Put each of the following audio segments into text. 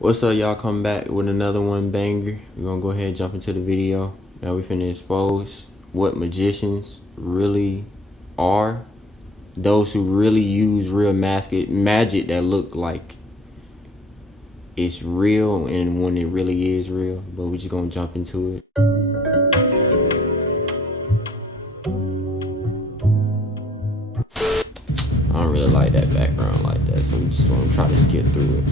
What's up, y'all? Come back with another one banger. We're gonna go ahead and jump into the video. Now we finna expose what magicians really are. Those who really use real magic that look like it's real and when it really is real. But we just gonna jump into it. I don't really like that background like that, so we're just gonna try to skip through it.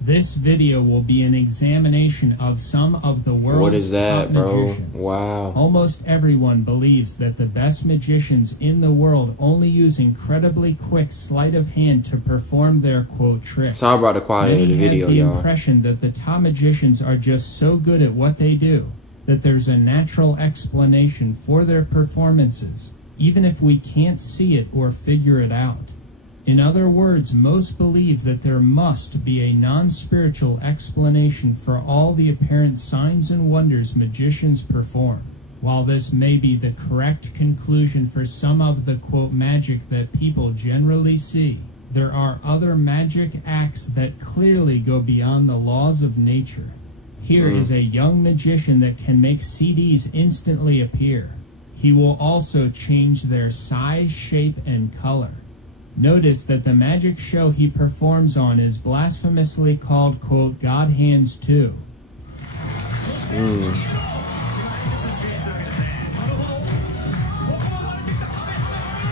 This video will be an examination of some of the world's top magicians. Wow. Almost everyone believes that the best magicians in the world only use incredibly quick sleight of hand to perform their quote tricks. Sorry about the quality of the video, y'all. Many have the impression that the top magicians are just so good at what they do that there's a natural explanation for their performances, even if we can't see it or figure it out. In other words, most believe that there must be a non-spiritual explanation for all the apparent signs and wonders magicians perform. While this may be the correct conclusion for some of the quote magic that people generally see, there are other magic acts that clearly go beyond the laws of nature. Here is a young magician that can make CDs instantly appear. He will also change their size, shape, and color. Notice that the magic show he performs on is blasphemously called, quote, God Hands 2.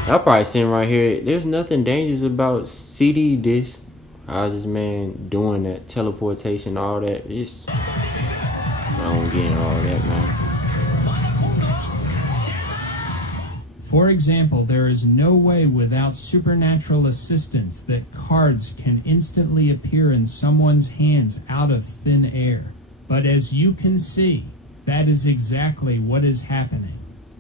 Y'all probably seeing right here, there's nothing dangerous about CD disc. How's this man doing that? Teleportation, all that. I don't get into all that, man. For example, there is no way without supernatural assistance that cards can instantly appear in someone's hands out of thin air. But as you can see, that is exactly what is happening.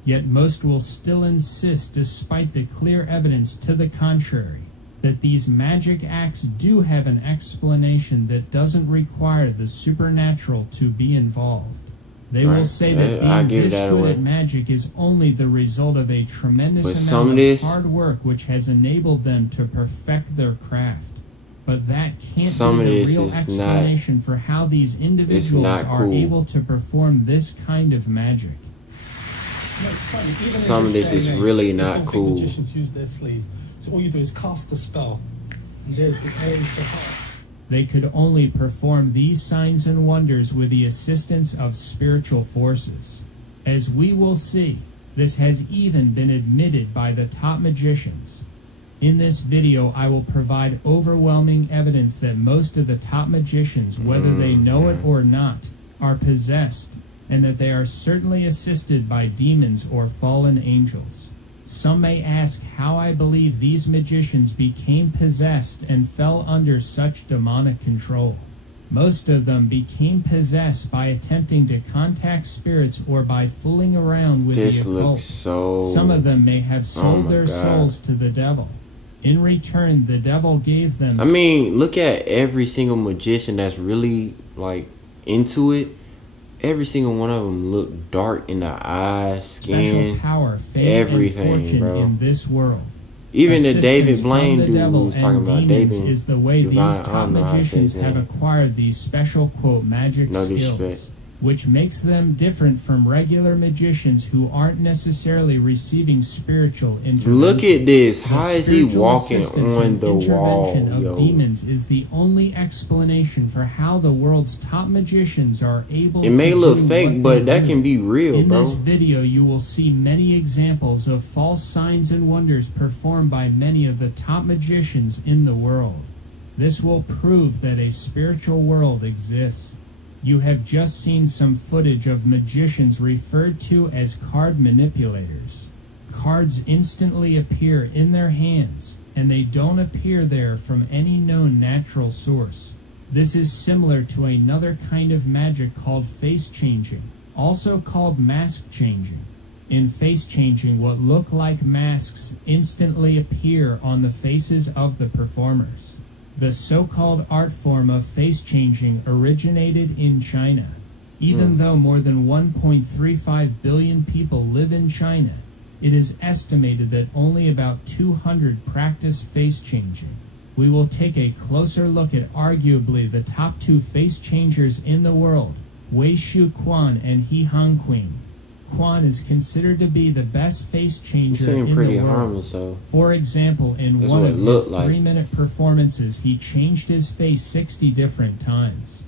Yet most will still insist, despite the clear evidence to the contrary, that these magic acts do have an explanation that doesn't require the supernatural to be involved. They will say that being this good at magic is only the result of a tremendous amount of hard work which has enabled them to perfect their craft. But that can't be the real explanation for how these individuals are able to perform this kind of magic. Some of this is really not cool. Magicians use their sleeves. So all you do is cast the spell. And there's the ace of hearts. They could only perform these signs and wonders with the assistance of spiritual forces. As we will see, this has even been admitted by the top magicians. In this video, I will provide overwhelming evidence that most of the top magicians, whether they know it or not, are possessed, and that they are certainly assisted by demons or fallen angels. Some may ask how I believe these magicians became possessed and fell under such demonic control. Most of them became possessed by attempting to contact spirits or by fooling around with the occult. Some of them may have sold their souls to the devil. In return, the devil gave them... I mean, look at every single magician that's really, like, into it. Every single one of them look dark in the eyes, skin, special power, fame, everything, and fortune bro. In this world. Even the David Blaine dude who was talking about David is the way these top magicians have acquired these special quote magic skills, which makes them different from regular magicians who aren't necessarily receiving spiritual intervention. Look at this. How is he walking on the wall? Of demons is the only explanation for how the world's top magicians are able to. It may look fake, but that can be real, bro. In this video, you will see many examples of false signs and wonders performed by many of the top magicians in the world. This will prove that a spiritual world exists. You have just seen some footage of magicians referred to as card manipulators. Cards instantly appear in their hands, and they don't appear there from any known natural source. This is similar to another kind of magic called face changing, also called mask changing. In face changing, what look like masks instantly appear on the faces of the performers. The so-called art form of face-changing originated in China. Even though more than 1.35 billion people live in China, It is estimated that only about 200 practice face changing. We will take a closer look at arguably the top 2 face changers in the world, Wei Shu Quan and He Hongqing. Quan is considered to be the best face changer in the world. Harmless, so. For example, in That's one of his like. 3-minute performances, he changed his face 60 different times.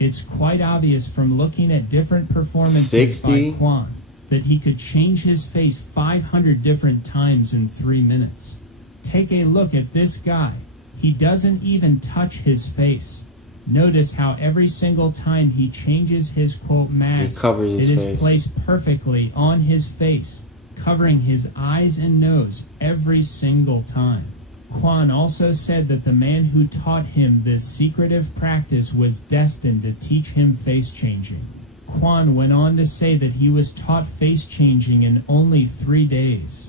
It's quite obvious from looking at different performances 60? by Quan that he could change his face 500 different times in 3 minutes. Take a look at this guy. He doesn't even touch his face. Notice how every single time he changes his quote mask, it is placed perfectly on his face, covering his eyes and nose every single time. Quan also said that the man who taught him this secretive practice was destined to teach him face changing. Quan went on to say that he was taught face changing in only 3 days.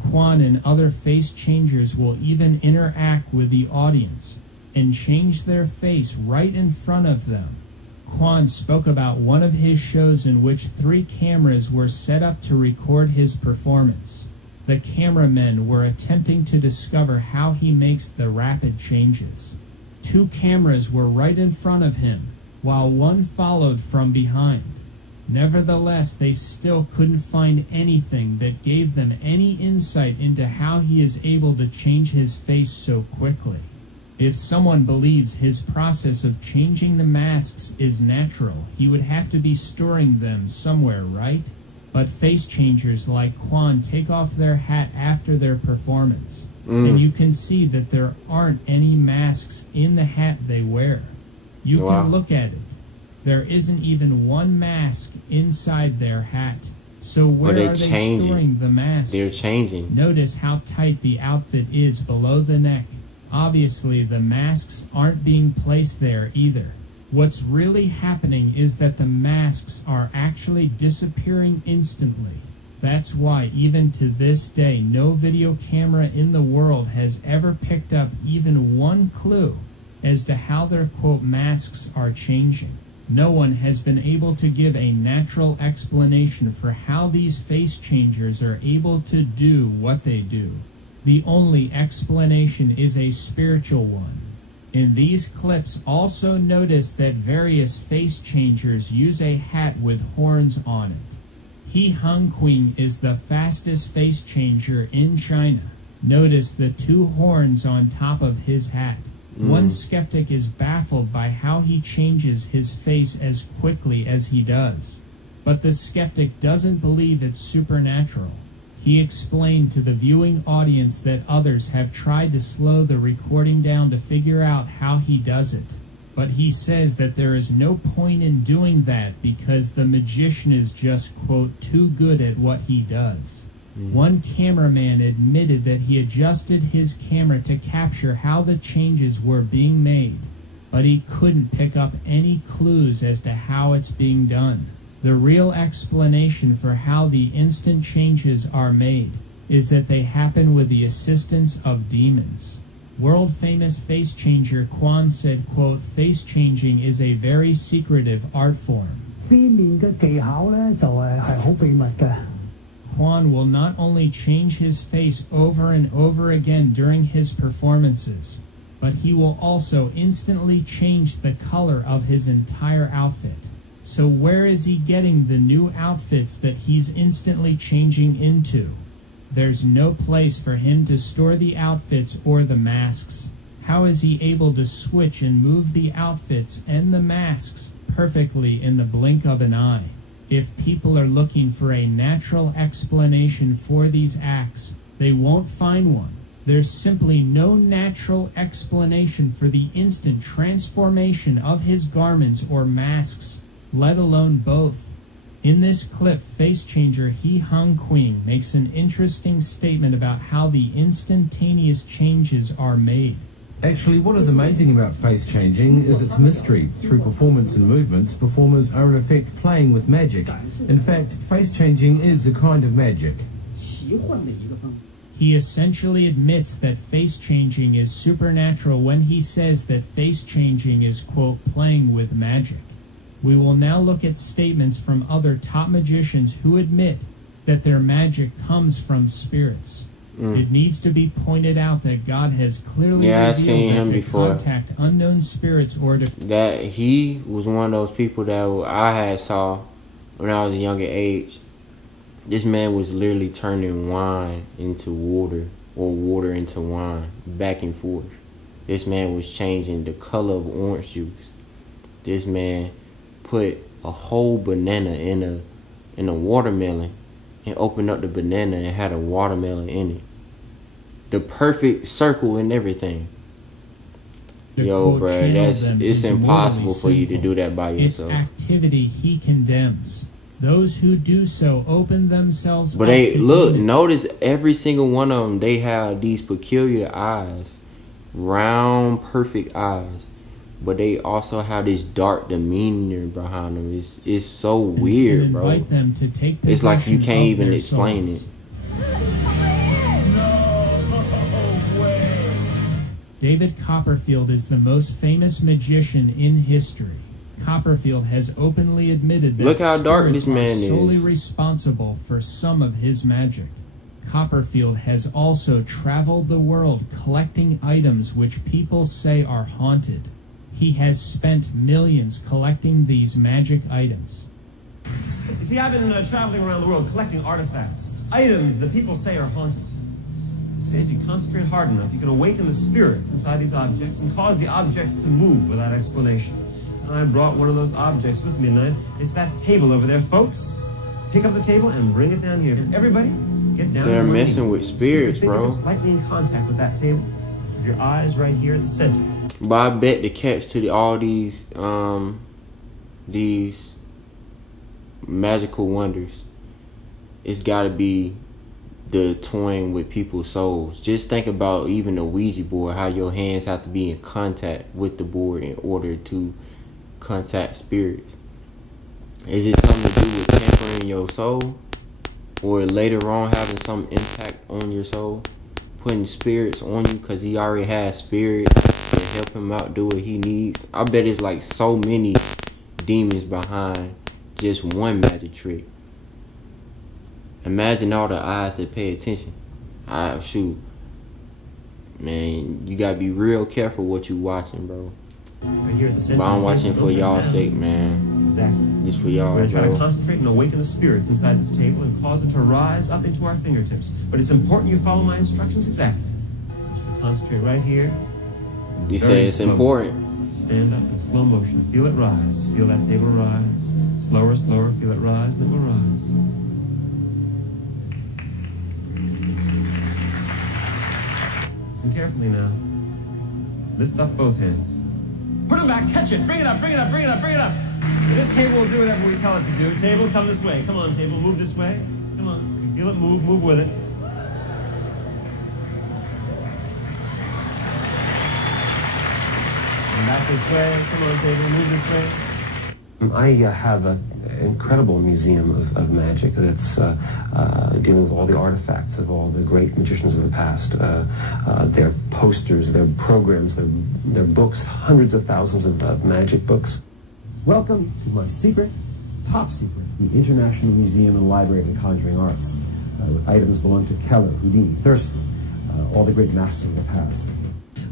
Quan and other face changers will even interact with the audience and change their face right in front of them. Quan spoke about one of his shows in which 3 cameras were set up to record his performance. The cameramen were attempting to discover how he makes the rapid changes. 2 cameras were right in front of him, while 1 followed from behind. Nevertheless, they still couldn't find anything that gave them any insight into how he is able to change his face so quickly. If someone believes his process of changing the masks is natural, he would have to be storing them somewhere, right? But face changers like Quan take off their hat after their performance, and you can see that there aren't any masks in the hat they wear. You can look at it. There isn't even 1 mask inside their hat. So where are they storing the masks? They're changing. Notice how tight the outfit is below the neck. Obviously, the masks aren't being placed there either. What's really happening is that the masks are actually disappearing instantly. That's why, even to this day, no video camera in the world has ever picked up even 1 clue as to how their quote masks are changing. No one has been able to give a natural explanation for how these face changers are able to do what they do. The only explanation is a spiritual one. In these clips, also notice that various face changers use a hat with horns on it. He Hongqing is the fastest face changer in China. Notice the 2 horns on top of his hat. One skeptic is baffled by how he changes his face as quickly as he does. But the skeptic doesn't believe it's supernatural. He explained to the viewing audience that others have tried to slow the recording down to figure out how he does it. But he says that there is no point in doing that because the magician is just, quote, too good at what he does. One cameraman admitted that he adjusted his camera to capture how the changes were being made, but he couldn't pick up any clues as to how it's being done. The real explanation for how the instant changes are made is that they happen with the assistance of demons. World-famous face changer Quan said, quote, face changing is a very secretive art form. Quan will not only change his face over and over again during his performances, but he will also instantly change the color of his entire outfit. So where is he getting the new outfits that he's instantly changing into? There's no place for him to store the outfits or the masks. How is he able to switch and move the outfits and the masks perfectly in the blink of an eye? If people are looking for a natural explanation for these acts, they won't find one. There's simply no natural explanation for the instant transformation of his garments or masks, let alone both. In this clip, face changer He Hongqing makes an interesting statement about how the instantaneous changes are made. Actually, what is amazing about face changing is its mystery. Through performance and movements, performers are in effect playing with magic. In fact, face changing is a kind of magic. He essentially admits that face changing is supernatural when he says that face changing is, quote, playing with magic. We will now look at statements from other top magicians who admit that their magic comes from spirits. It needs to be pointed out that God has clearly revealed that to contact unknown spirits or to... That he was one of those people that I had saw when I was a younger age. This man was literally turning wine into water or water into wine, back and forth. This man was changing the color of orange juice. This man put a whole banana in a watermelon and opened up the banana and had a watermelon in it. The perfect circle and everything. Yo, bro, it's impossible for you to do that by yourself. Its activity he condemns. Those who do so open themselves. But they look, notice every single one of them, they have these peculiar eyes, round, perfect eyes. But they also have this dark demeanor behind them. It's so weird, bro. Them to take it's like you can't even explain it. David Copperfield is the most famous magician in history. Copperfield has openly admitted that look how dark this man is. Solely responsible for some of his magic. Copperfield has also traveled the world collecting items which people say are haunted. He has spent millions collecting these magic items. You see, I've been traveling around the world collecting artifacts, items that people say are haunted. You see, if you concentrate hard enough, you can awaken the spirits inside these objects and cause the objects to move without explanation. And I brought one of those objects with me tonight. It's that table over there, folks. Pick up the table and bring it down here. And everybody, get down. They're messing with spirits, bro. Lightly in contact with that table. With your eyes right here at the center. But I bet the catch to all these magical wonders, it's got to be the toying with people's souls. Just think about even the Ouija board, how your hands have to be in contact with the board in order to contact spirits. Is it something to do with tampering your soul, or later on having some impact on your soul, putting spirits on you because he already has spirits to help him out do what he needs? I bet it's like so many demons behind just one magic trick. Imagine all the eyes that pay attention. Shoot, man, you gotta be real careful what you watching, bro. Right here at the center. But I'm watching for y'all's sake, man. Exactly. Just for y'all, We're going to try bro. to concentrate and awaken the spirits inside this table and cause them to rise up into our fingertips. But it's important you follow my instructions exactly. Concentrate right here. You say it's important. Stand up in slow motion. Feel it rise. Feel that table rise. Slower, slower. Feel it rise. Then we'll rise. Listen carefully now. Lift up both hands. Put them back. Catch it. Bring it up. Bring it up. Bring it up. Bring it up. And this table will do whatever we tell it to do. Table, come this way. Come on, table. Move this way. Come on. If you feel it move, move with it. And back this way. Come on, table. Move this way. I have an incredible museum of magic that's dealing with all the artifacts of all the great magicians of the past. Their posters, their programs, their books, hundreds of thousands of magic books. Welcome to my secret, top secret, the International Museum and Library of the Conjuring Arts, with items belonging to Keller, Houdini, Thurston, all the great masters of the past.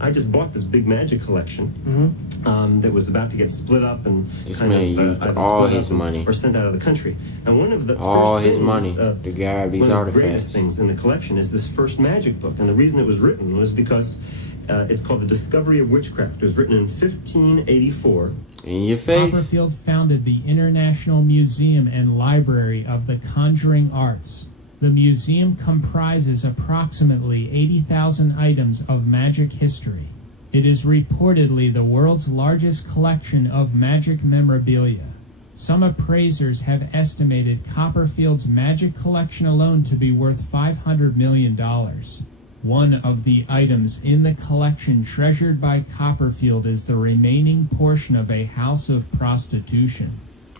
I just bought this big magic collection that was about to get split up and This man used all his money. or sent out of the country. And one of the All first his things, money to grab these one of the artifacts. greatest things in the collection is this first magic book. And the reason it was written was because it's called The Discovery of Witchcraft. It was written in 1584. In your face. Copperfield founded the International Museum and Library of the Conjuring Arts. The museum comprises approximately 80,000 items of magic history. It is reportedly the world's largest collection of magic memorabilia. Some appraisers have estimated Copperfield's magic collection alone to be worth $500 million. One of the items in the collection treasured by Copperfield is the remaining portion of a house of prostitution.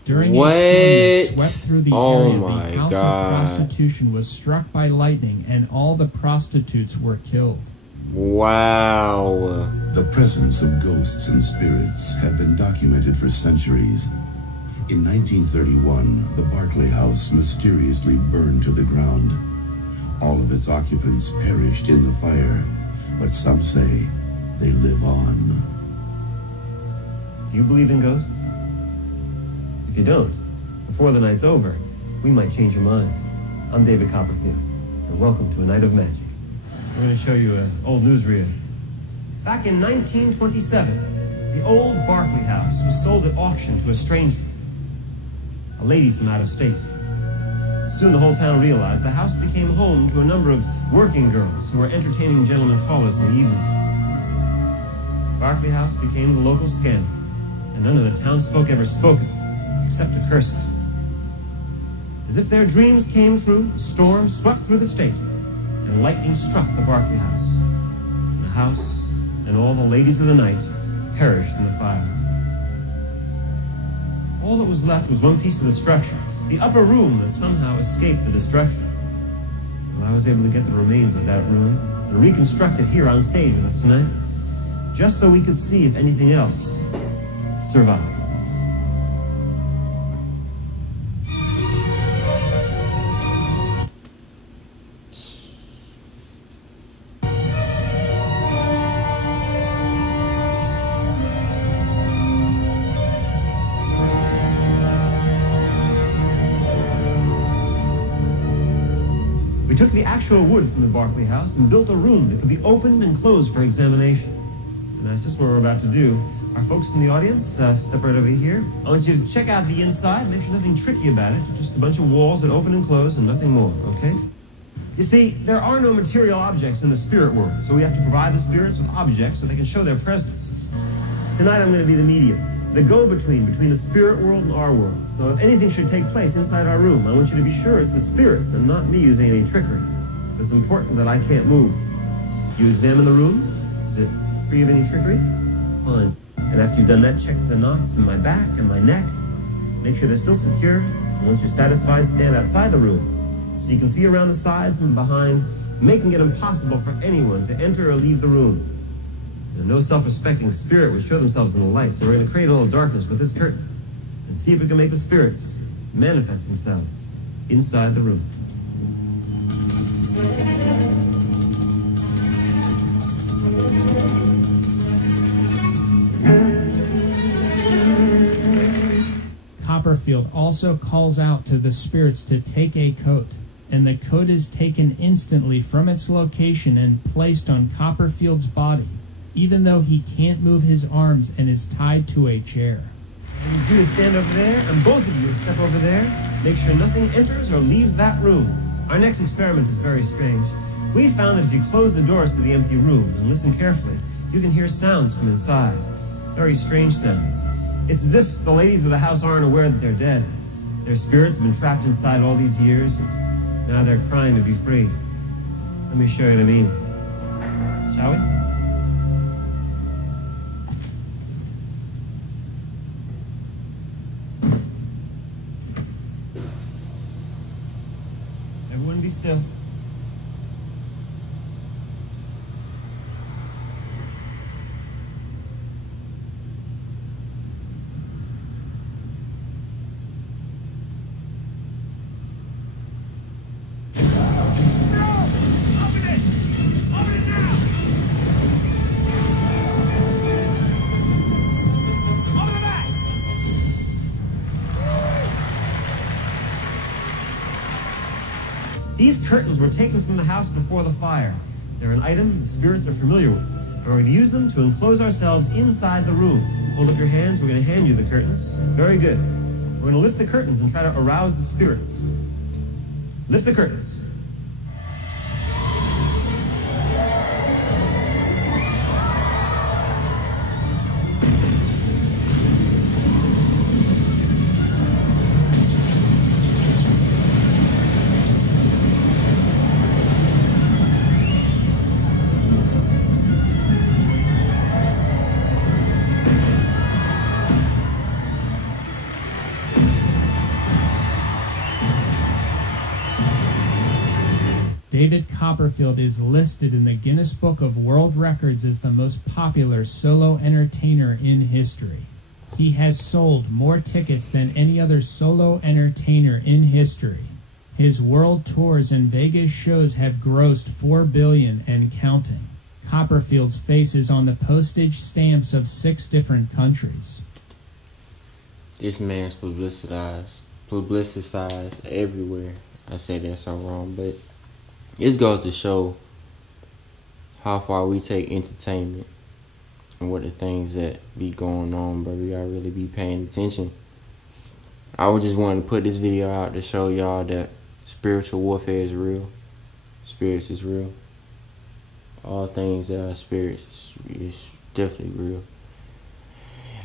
During a storm that swept through the area, the house of prostitution was struck by lightning and all the prostitutes were killed. Wow. The presence of ghosts and spirits have been documented for centuries. In 1931, the Barclay House mysteriously burned to the ground. All of its occupants perished in the fire, but some say they live on. Do you believe in ghosts? If you don't, before the night's over, we might change your mind. I'm David Copperfield, and welcome to a night of magic. We're going to show you an old newsreel. Back in 1927, the old Barclay House was sold at auction to a stranger, a lady from out of state. Soon the whole town realized the house became home to a number of working girls who were entertaining gentlemen callers in the evening. Barclay House became the local scandal, and none of the townsfolk ever spoke of it, except to curse it. As if their dreams came true, a storm swept through the state, and lightning struck the Barclay House. And the house and all the ladies of the night perished in the fire. All that was left was one piece of the structure, the upper room that somehow escaped the destruction. Well, I was able to get the remains of that room and reconstruct it here on stage with us tonight, just so we could see if anything else survived. We took the actual wood from the Barclay House and built a room that could be opened and closed for examination. And that's just what we're about to do. Our folks from the audience, step right over here. I want you to check out the inside, make sure nothing tricky about it, just a bunch of walls that open and close and nothing more, okay? You see, there are no material objects in the spirit world, so we have to provide the spirits with objects so they can show their presence. Tonight I'm going to be the medium, the go-between between the spirit world and our world. So if anything should take place inside our room, I want you to be sure it's the spirits and not me using any trickery. But it's important that I can't move. You examine the room. Is it free of any trickery? Fine. And after you've done that, check the knots in my back and my neck. Make sure they're still secure. And once you're satisfied, stand outside the room so you can see around the sides and behind, making it impossible for anyone to enter or leave the room. And no self-respecting spirit would show themselves in the light, so we're going to create a little darkness with this curtain and see if we can make the spirits manifest themselves inside the room. Copperfield also calls out to the spirits to take a coat, and the coat is taken instantly from its location and placed on Copperfield's body, even though he can't move his arms and is tied to a chair. And you stand over there, and both of you step over there. Make sure nothing enters or leaves that room. Our next experiment is very strange. We found that if you close the doors to the empty room and listen carefully, you can hear sounds from inside. Very strange sounds. It's as if the ladies of the house aren't aware that they're dead. Their spirits have been trapped inside all these years, and now they're crying to be free. Let me show you what I mean. Shall we? Everyone be still. These curtains were taken from the house before the fire. They're an item the spirits are familiar with, and we're going to use them to enclose ourselves inside the room. Hold up your hands. We're going to hand you the curtains. Very good. We're going to lift the curtains and try to arouse the spirits. Lift the curtains. David Copperfield is listed in the Guinness Book of World Records as the most popular solo entertainer in history. He has sold more tickets than any other solo entertainer in history. His world tours and Vegas shows have grossed $4 billion and counting. Copperfield's face is on the postage stamps of 6 different countries. This man's publicized everywhere. I said that so wrong, but this goes to show how far we take entertainment and what the things that be going on, bro. We gotta really be paying attention. I was just wanting to put this video out to show y'all that spiritual warfare is real. Spirits is real. All things that are spirits is definitely real.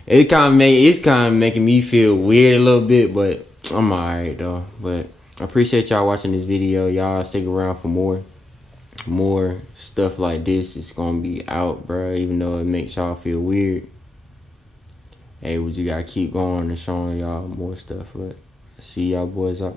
It's kind of making me feel weird a little bit, but I'm alright though. But I appreciate y'all watching this video. Y'all stick around for more stuff like this. It's gonna be out, bro. Even though it makes y'all feel weird, hey, we just gotta keep going and showing y'all more stuff. But see y'all boys out.